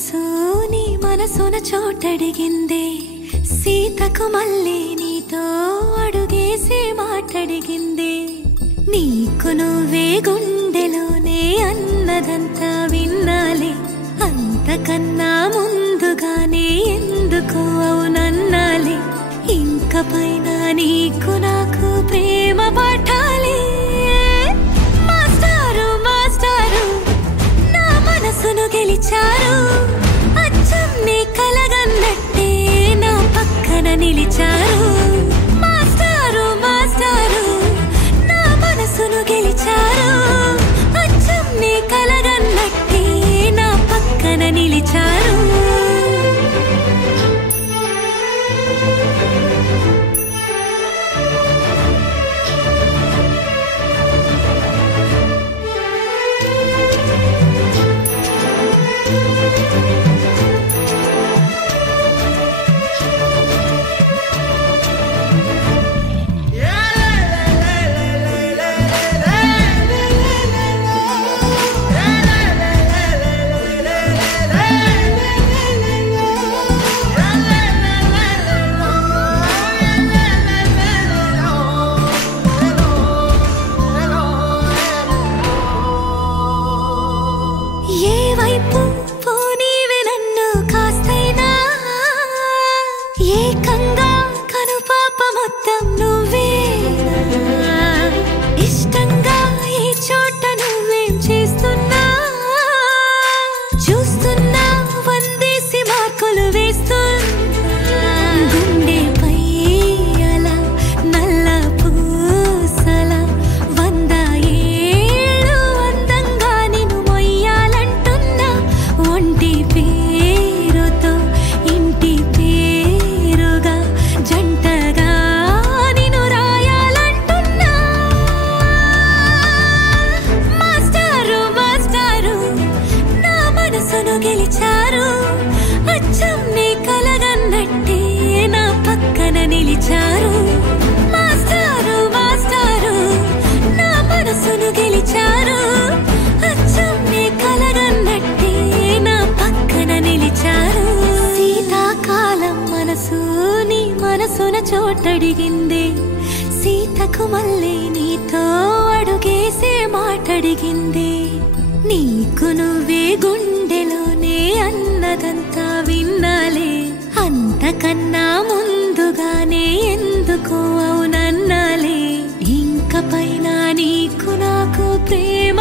మనసు నీ మనసున చోటడిగిందే సీతకు మళ్ళీ నీతో అడుగేసి మాటడిగిందే నీకు నువ్వే గుండెలోనే అన్నదంతా విన్నాలే అంతకన్నా ముందుగానే ఎందుకు అవునన్నాలే ఇంక పైన నీకు నాకు ప్రేమ పాఠాలే మాస్టారు మాస్టారు నా మనసును గెలిచారు అచ్చం నీ కలగన్నట్టే నా పక్కన నిలిచారు మాస్టారు మాస్టారు నా మనసును గెలిచారు అచ్చం నీ కలగన్నట్టే నా పక్కన నిలిచారు చోటడిగిందే సీతకు మళ్ళీ నీతో అడుగేసే మాటడిగిందే నీకు నువ్వే గుండెలోనే అన్నదంతా విన్నాలే అంతకన్నా ముందుగానే ఎందుకు అవునన్నాలే ఇంక పైన నీకు నాకు ప్రేమ